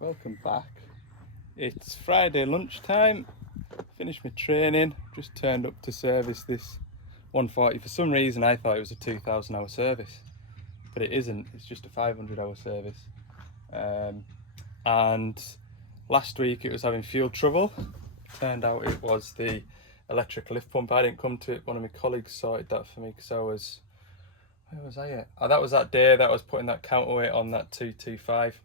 Welcome back. It's Friday lunchtime, finished my training, just turned up to service this 140. For some reason I thought it was a 2,000 hour service, but it isn't, it's just a 500 hour service. And last week it was having fuel trouble. Turned out it was the electric lift pump. I didn't come to it, one of my colleagues sorted that for me because I was, where was I at? Oh, that was that day that I was putting that counterweight on that 225.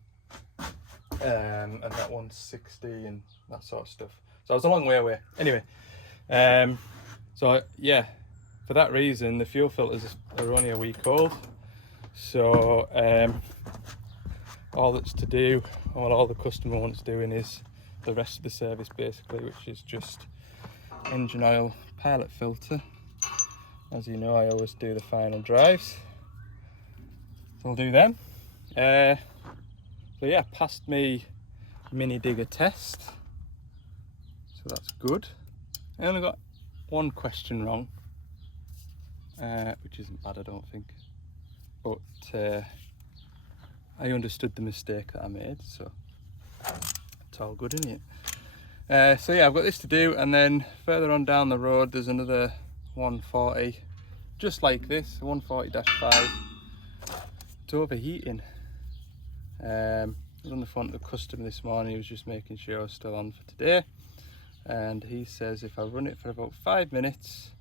And that 160 and that sort of stuff. So I was a long way away. Anyway, so yeah, for that reason, the fuel filters are only a week old. So all that's to do, all the customer wants doing is the rest of the service basically, which is just engine oil, pilot filter. As you know, I always do the final drives. So I'll do them. So yeah, passed me mini digger test, so that's good. I only got one question wrong, which isn't bad I don't think, but I understood the mistake that I made, so it's all good, isn't it? So yeah, I've got this to do, and then further on down the road there's another 140 just like this, 140-5. It's overheating. I was on the phone to the customer this morning. He was just making sure I was still on for today, and he says if I run it for about 5 minutes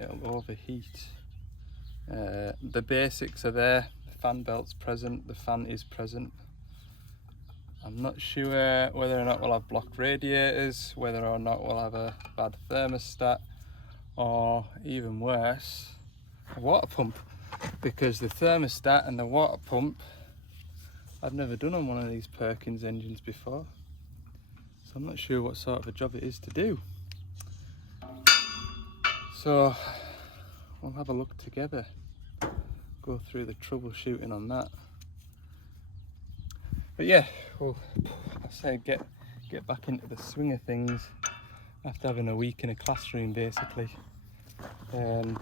it'll overheat. The basics are there, the fan belt's present, the fan is present. I'm not sure whether or not we'll have blocked radiators, whether or not we'll have a bad thermostat, or even worse, a water pump, because the thermostat and the water pump I've never done on one of these Perkins engines before, so I'm not sure what sort of a job it is to do. So we'll have a look together, go through the troubleshooting on that. But yeah, well, I say get back into the swing of things after having a week in a classroom basically, and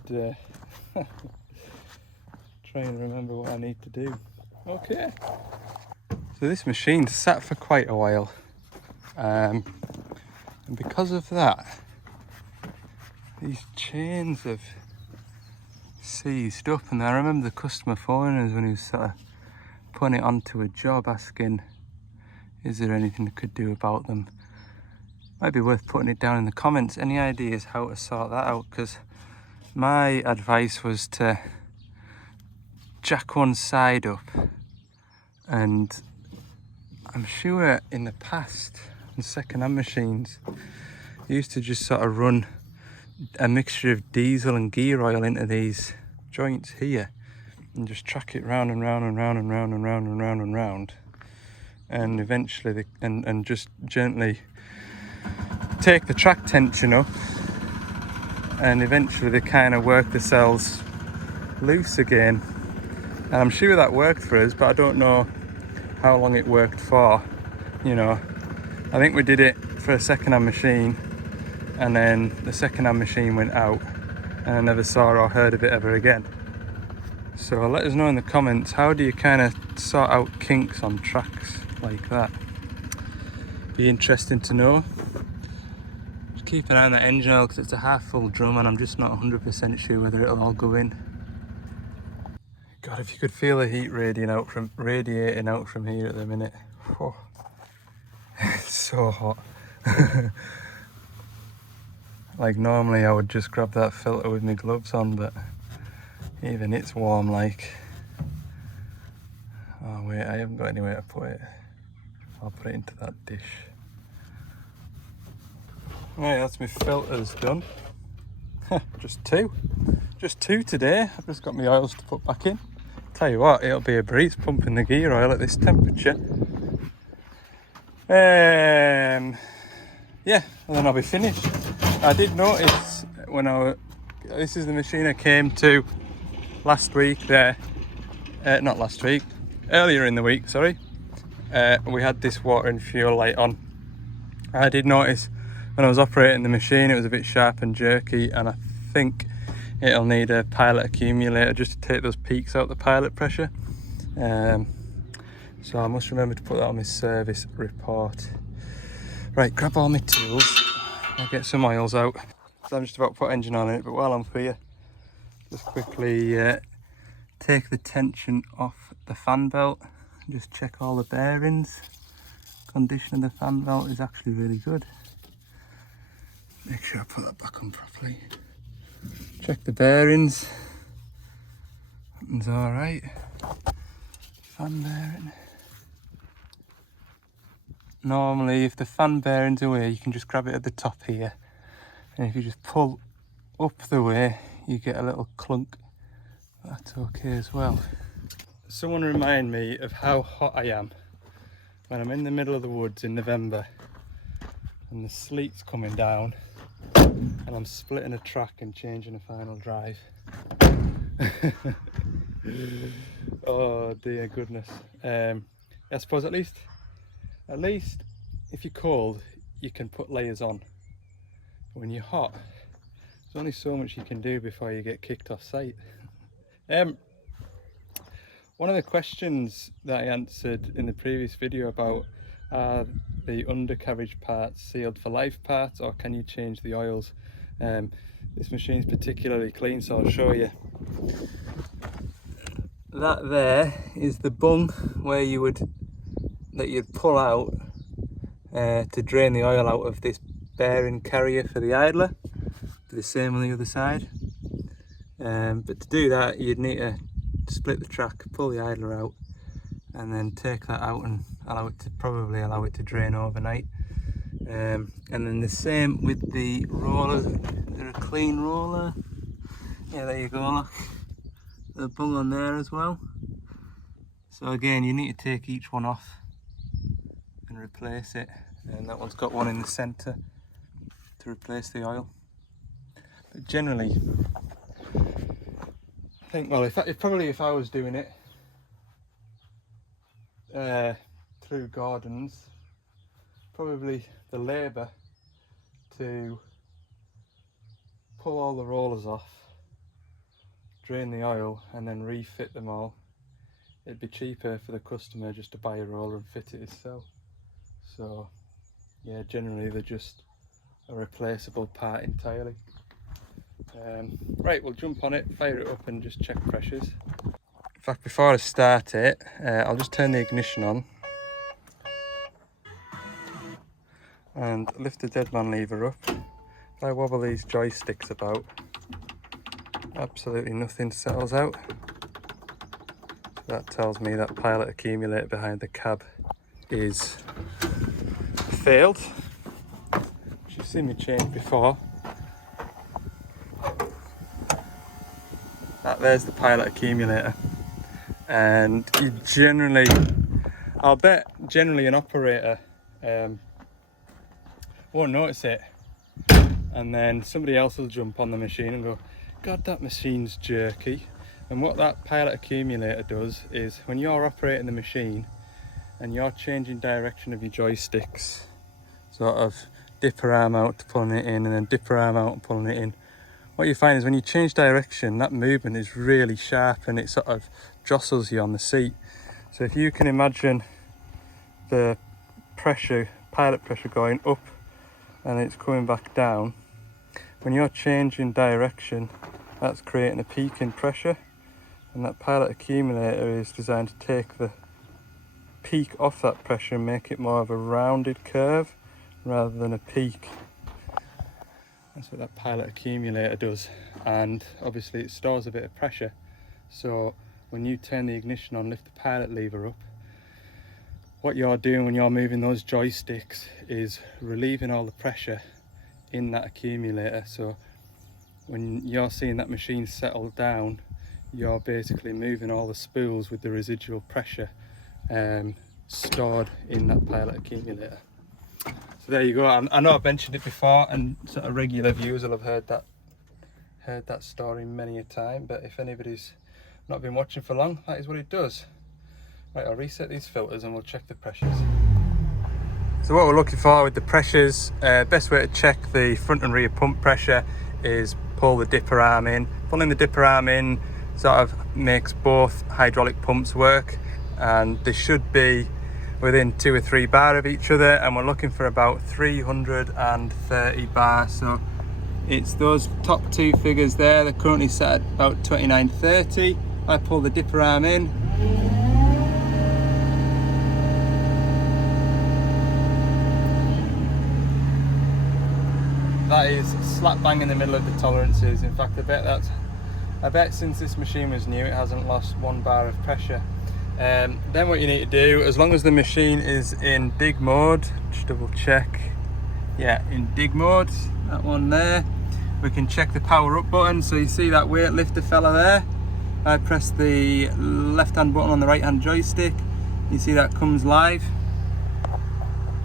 try and remember what I need to do. Okay. So this machine sat for quite a while, and because of that, these chains have seized up. And I remember the customer phoning us when he was sort of putting it onto a job, asking, is there anything I could do about them? Might be worth putting it down in the comments. Any ideas how to sort that out? Because my advice was to jack one side up, and I'm sure in the past on second-hand machines you used to just sort of run a mixture of diesel and gear oil into these joints here and just track it round and round and round and round and round and round and round, and eventually and just gently take the track tension up, and eventually they kind of work themselves loose again. And I'm sure that worked for us, but I don't know how long it worked for. You know, I think we did it for a second-hand machine, and then the second-hand machine went out and I never saw or heard of it ever again. So let us know in the comments, how do you kind of sort out kinks on tracks like that? Be interesting to know. Just keep an eye on that engine oil because it's a half full drum and I'm just not 100% sure whether it'll all go in. God, if you could feel the heat radiating out from here at the minute. Oh, it's so hot. Like normally I would just grab that filter with my gloves on, but even it's warm like. Oh wait, I haven't got anywhere to put it. I'll put it into that dish. Right, that's my filters done. Just two today. I've just got my oils to put back in. Tell you what, it'll be a breeze pumping the gear oil at this temperature. Yeah, and then I'll be finished. I did notice when this is the machine I came to last week there, not last week, earlier in the week, sorry. We had this water and fuel light on. I did notice when I was operating the machine it was a bit sharp and jerky, and I think it'll need a pilot accumulator just to take those peaks out the pilot pressure. So I must remember to put that on my service report. Right, grab all my tools. I'll get some oils out. So I'm just about to put engine on it, but while I'm here, just quickly take the tension off the fan belt. Just check all the bearings. Condition of the fan belt is actually really good. Make sure I put that back on properly. Check the bearings. It's all right. Fan bearing. Normally, if the fan bearing's away, you can just grab it at the top here. And if you just pull up the way, you get a little clunk. That's okay as well. Someone remind me of how hot I am when I'm in the middle of the woods in November and the sleet's coming down and I'm splitting a track and changing a final drive. Oh dear goodness. I suppose at least if you're cold you can put layers on. When you're hot, there's only so much you can do before you get kicked off site. One of the questions that I answered in the previous video about are the undercarriage parts sealed for life parts, or can you change the oils? This machine's particularly clean, so I'll show you. That there is the bung where you'd pull out to drain the oil out of this bearing carrier for the idler. Do the same on the other side. But to do that, you'd need to split the track, pull the idler out, and then take that out and allow it to drain overnight. And then the same with the rollers. Is there a clean roller? Yeah, there you go, look. The bung on there as well. So again, you need to take each one off and replace it. And that one's got one in the centre to replace the oil. But generally, I think, well, if I was doing it through Gordon's, probably the labour to pull all the rollers off, drain the oil and then refit them all, it'd be cheaper for the customer just to buy a roller and fit it itself. So yeah, generally they're just a replaceable part entirely. Right, we'll jump on it, fire it up and just check pressures. In fact, before I start it, I'll just turn the ignition on and lift the deadman lever up. If I wobble these joysticks about, absolutely nothing settles out. So that tells me that pilot accumulator behind the cab is failed, which you've seen me change before. There's the pilot accumulator, and you generally, I'll bet generally an operator won't notice it, and then somebody else will jump on the machine and go, God, that machine's jerky. And what that pilot accumulator does is when you're operating the machine and you're changing direction of your joysticks, sort of dip her arm out to pulling it in and then dip her arm out and pulling it in, what you find is when you change direction, that movement is really sharp and it sort of jostles you on the seat. So if you can imagine the pressure, pilot pressure going up and it's coming back down, when you're changing direction, that's creating a peak in pressure, and that pilot accumulator is designed to take the peak off that pressure and make it more of a rounded curve rather than a peak. That's what that pilot accumulator does, and obviously it stores a bit of pressure. So when you turn the ignition on, lift the pilot lever up, what you're doing when you're moving those joysticks is relieving all the pressure in that accumulator. So when you're seeing that machine settle down, you're basically moving all the spools with the residual pressure stored in that pilot accumulator. So there you go. I know I've mentioned it before, and sort of regular viewers will have heard that story many a time, but if anybody's not been watching for long, that is what it does. Right, I'll reset these filters and we'll check the pressures. So what we're looking for with the pressures, best way to check the front and rear pump pressure is pull the dipper arm in. Pulling the dipper arm in sort of makes both hydraulic pumps work, and they should be within 2 or 3 bar of each other, and we're looking for about 330 bar. So it's those top 2 figures there. They're currently set at about 29.30. I pull the dipper arm in, that is slap bang in the middle of the tolerances. In fact, I bet since this machine was new, it hasn't lost 1 bar of pressure. Then what you need to do, as long as the machine is in dig mode, just double check, yeah, in dig mode, that one there, we can check the power up button. So you see that weight lifter fella there, I press the left hand button on the right hand joystick, you see that comes live,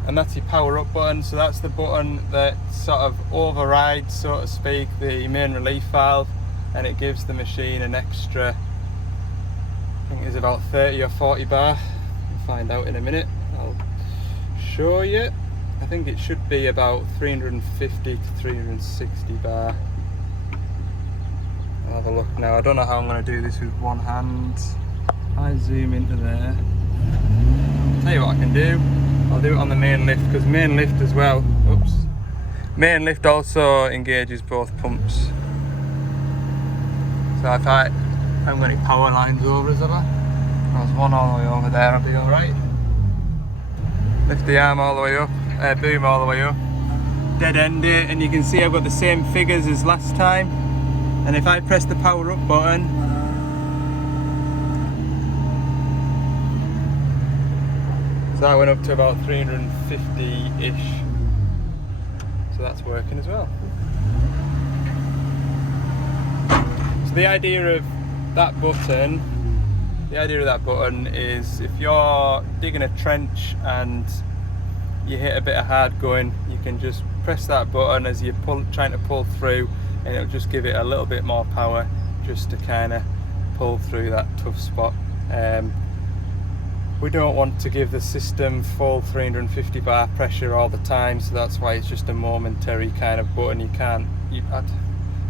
and that's your power up button. So that's the button that sort of overrides, so to speak, the main relief valve, and it gives the machine an extra, I think it's about 30 or 40 bar. We'll find out in a minute. I'll show you. I think it should be about 350 to 360 bar. I'll have a look now. I don't know how I'm going to do this with one hand. I zoom into there. I'll tell you what I can do. I'll do it on the main lift, because main lift as well. Oops. Main lift also engages both pumps. So if I haven't got any power lines over, is there? There's one all the way over there, I'll be alright. Lift the arm all the way up, boom all the way up. Dead end it, and you can see I've got the same figures as last time. And if I press the power up button, so that went up to about 350-ish. So that's working as well. So the idea of that button is, if you're digging a trench and you hit a bit of hard going, you can just press that button as you're trying to pull through, and it'll just give it a little bit more power just to kind of pull through that tough spot. We don't want to give the system full 350 bar pressure all the time, so that's why it's just a momentary kind of button.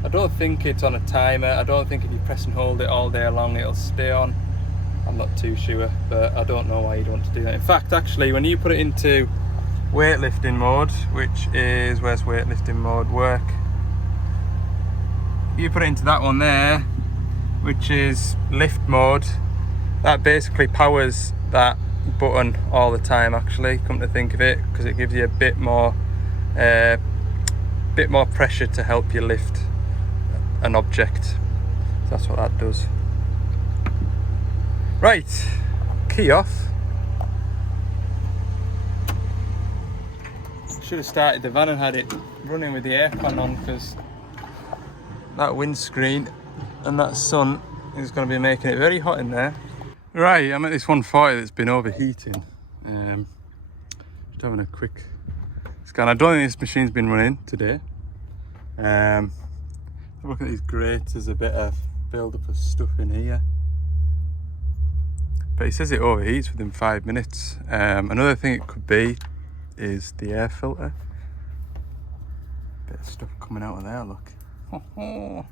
I don't think it's on a timer. I don't think if you press and hold it all day long it'll stay on. I'm not too sure, but I don't know why you'd want to do that. In fact, actually, when you put it into weightlifting mode, which is, where's weightlifting mode work? You put it into that one there, which is lift mode. That basically powers that button all the time, actually, come to think of it, because it gives you a bit more pressure to help you lift an object. So that's what that does. Right, key off. Should have started the van and had it running with the aircon on, because that windscreen and that sun is going to be making it very hot in there. Right, I'm at this 140 that's been overheating. Just having a quick scan. I don't think this machine's been running today. Look at these grates, there's a bit of build-up of stuff in here. But it says it overheats within 5 minutes. Another thing it could be is the air filter. Bit of stuff coming out of there, look. I've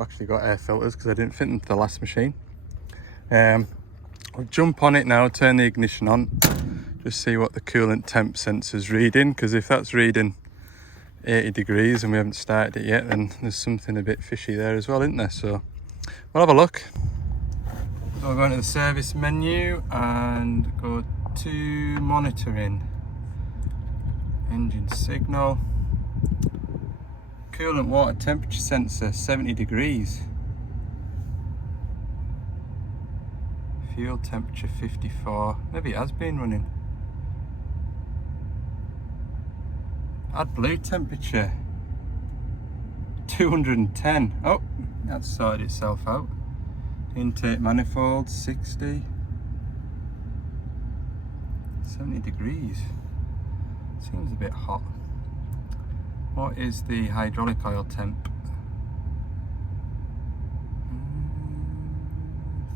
actually got air filters because I didn't fit into the last machine. I'll jump on it now, turn the ignition on, just see what the coolant temp sensor's reading, because if that's reading 80 degrees and we haven't started it yet, then there's something a bit fishy there as well, isn't there? So we'll have a look. So we'll go into the service menu and go to monitoring, engine signal, coolant water temperature sensor 70 degrees, fuel temperature 54, maybe it has been running. AdBlue temperature 210. Oh, that's sorted itself out. Intake manifold 60, 70 degrees. Seems a bit hot. What is the hydraulic oil temp?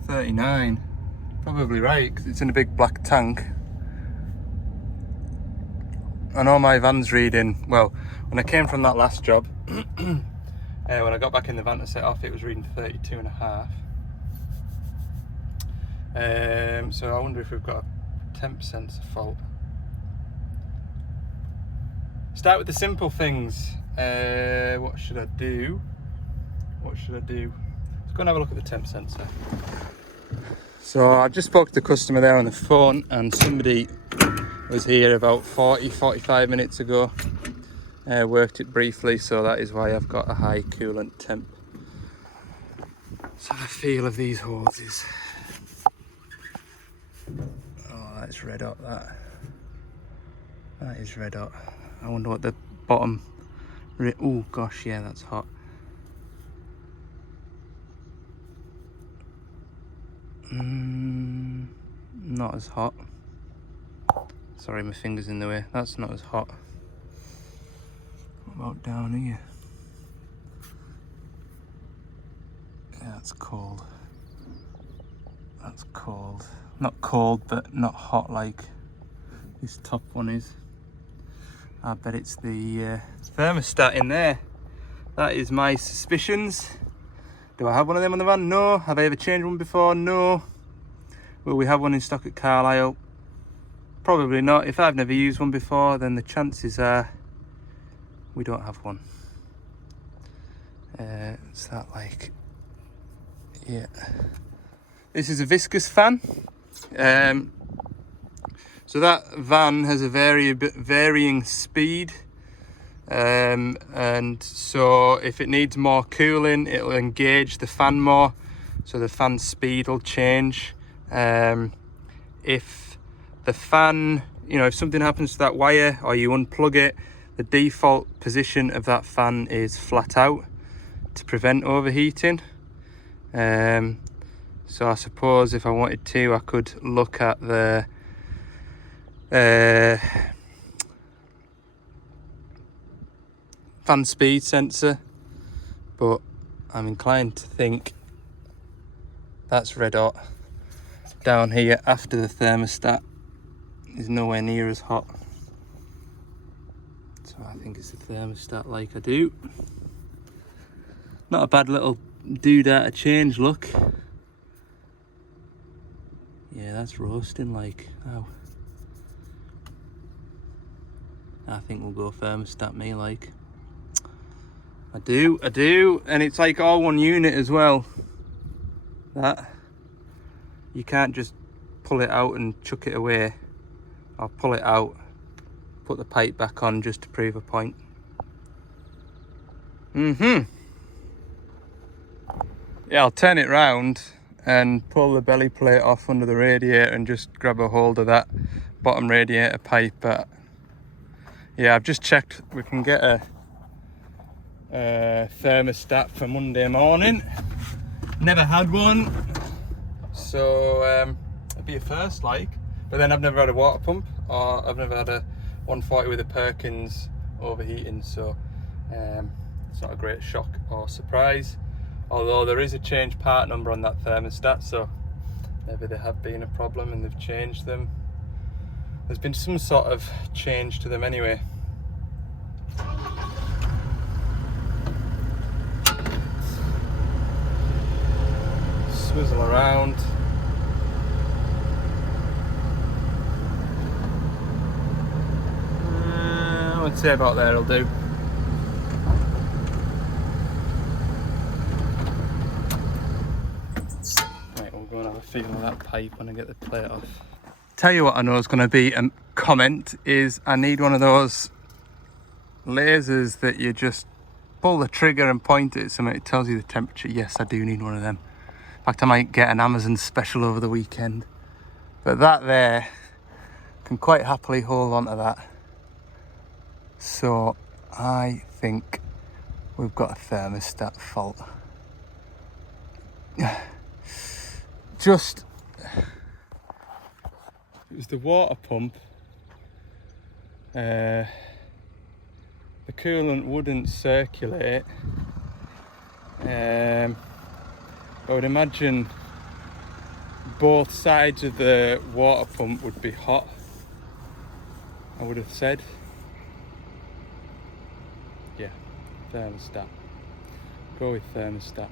39. Probably right, because it's in a big black tank. I know my van's reading, well, when I came from that last job, when I got back in the van to set off, it was reading 32.5. So I wonder if we've got a temp sensor fault. Start with the simple things. What should I do? Let's go and have a look at the temp sensor. So I just spoke to the customer there on the phone, and somebody was here about 45 minutes ago. Worked it briefly, so that is why I've got a high coolant temp. So the feel of these hoses. Oh, that's red hot, that is red hot. I wonder what the bottom, oh gosh, yeah, that's hot. Not as hot. Sorry, my finger's in the way. That's not as hot. What about down here? Yeah, that's cold. That's cold. Not cold, but not hot like this top one is. I bet it's the thermostat in there. That is my suspicions. Do I have one of them on the van? No. Have I ever changed one before? No. Will we have one in stock at Carlisle? Probably not. If I've never used one before, then the chances are we don't have one. It's that like, yeah. This is a viscous fan. So that van has a varying speed. And so if it needs more cooling, it'll engage the fan more, so the fan speed will change. If the fan, if something happens to that wire or you unplug it, the default position of that fan is flat out to prevent overheating. So I suppose if I wanted to, I could look at the fan speed sensor, but I'm inclined to think that's red hot. Down here after the thermostat is nowhere near as hot, so I think it's the thermostat like I do. Not a bad little doodad to change, look. Yeah, that's roasting like, ow. I think we'll go thermostat me like. I do, and it's like all one unit as well. That you can't just pull it out and chuck it away. I'll pull it out, put the pipe back on just to prove a point. Yeah, I'll turn it round and pull the belly plate off under the radiator and just grab a hold of that bottom radiator pipe. But yeah, I've just checked we can get a thermostat for Monday morning. Never had one, so it'd be a first like. But then I've never had a water pump, or I've never had a 140 with a Perkins overheating, so it's not a great shock or surprise. Although there is a change part number on that thermostat, so maybe there have been a problem and they've changed them. There's been some sort of change to them anyway. Swizzle around. I would say about there will do. Right, we'll go and have a feel of that pipe when I get the plate off. Tell you what I know is going to be a comment is I need one of those lasers that you just pull the trigger and point it so it tells you the temperature. Yes, I do need one of them. In fact, I might get an Amazon special over the weekend. But that there can quite happily hold on to that. So I think we've got a thermostat fault. Just, it was the water pump. The coolant wouldn't circulate. I would imagine both sides of the water pump would be hot, I would have said. Yeah, thermostat. Go with thermostat.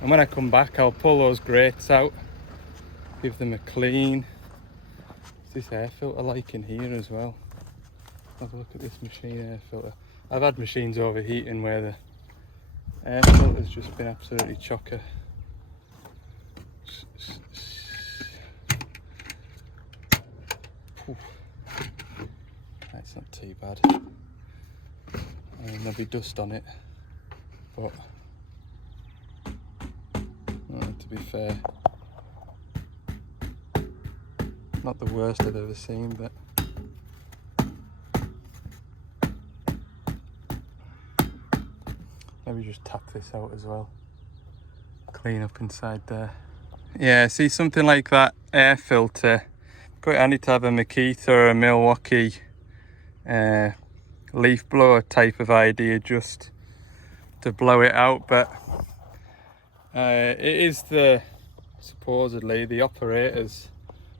And when I come back, I'll pull those grates out, give them a clean. Is this air filter like in here as well? Have a look at this machine air filter. I've had machines overheating where the air filter's just been absolutely chocker. That's not too bad. There'll be dust on it, but to be fair, not the worst I've ever seen, but maybe just tap this out as well. Clean up inside there. Yeah, see, something like that air filter, quite handy to have a Makita or a Milwaukee leaf blower type of idea just to blow it out, but it is supposedly the operator's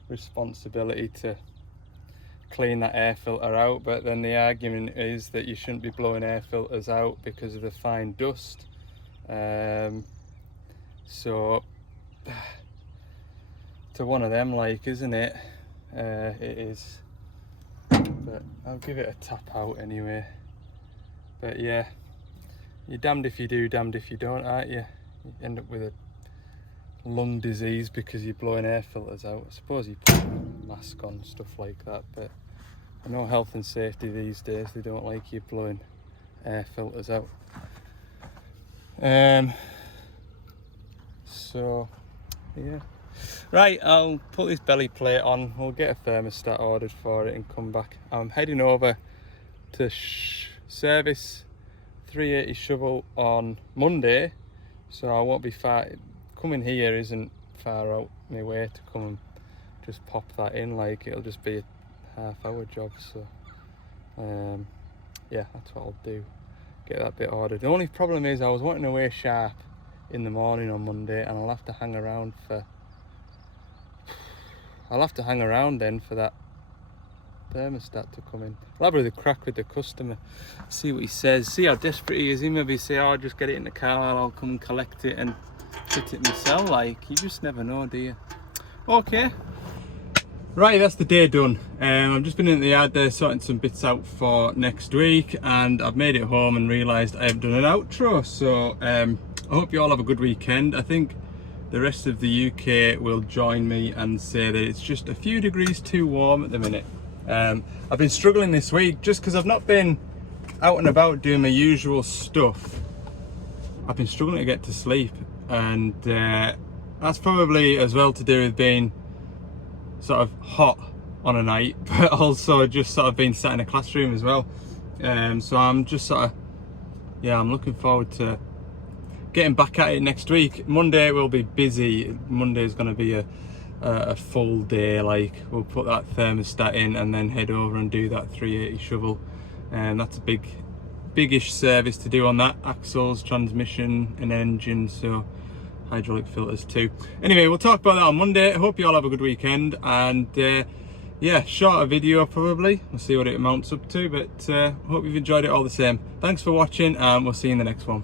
responsibility to clean that air filter out, but then the argument is that you shouldn't be blowing air filters out because of the fine dust. So to one of them, like, isn't it? It is, but I'll give it a tap out anyway. But yeah, you're damned if you do, damned if you don't, aren't you? You end up with a lung disease because you're blowing air filters out. I suppose you put a mask on, stuff like that, but I know health and safety these days, they don't like you blowing air filters out. So yeah, right, I'll put this belly plate on, we'll get a thermostat ordered for it and come back. I'm heading over to service 380 shovel on Monday, so I won't be far. Coming here isn't far out my way to come and just pop that in, like it'll just be a half-hour job. So yeah, that's what I'll do, get that bit ordered. The only problem is I was wanting to wear sharp in the morning on Monday, and I'll have to hang around then for that thermostat to come in. I'll have a crack with the customer, see what he says, see how desperate he is. He maybe say, oh, just get it in the car, I'll come and collect it and fit it myself. Like, you just never know, do you? Okay, right, that's the day done. I've just been in the yard there sorting some bits out for next week, and I've made it home and realised I haven't done an outro. So I hope you all have a good weekend. I think the rest of the UK will join me and say that it's just a few degrees too warm at the minute. I've been struggling this week just because I've not been out and about doing my usual stuff. I've been struggling to get to sleep, and that's probably as well to do with being sort of hot on a night, but also just sort of being sat in a classroom as well. So I'm just sort of, yeah, I'm looking forward to getting back at it next week. Monday will be busy. Monday is going to be a full day. Like, we'll put that thermostat in and then head over and do that 380 shovel, and that's a big-ish service to do on that. Axles, transmission and engine, so hydraulic filters too. Anyway, we'll talk about that on Monday. I hope you all have a good weekend, and yeah, shorter video probably. We'll see what it amounts up to, but hope you've enjoyed it all the same. Thanks for watching, and we'll see you in the next one.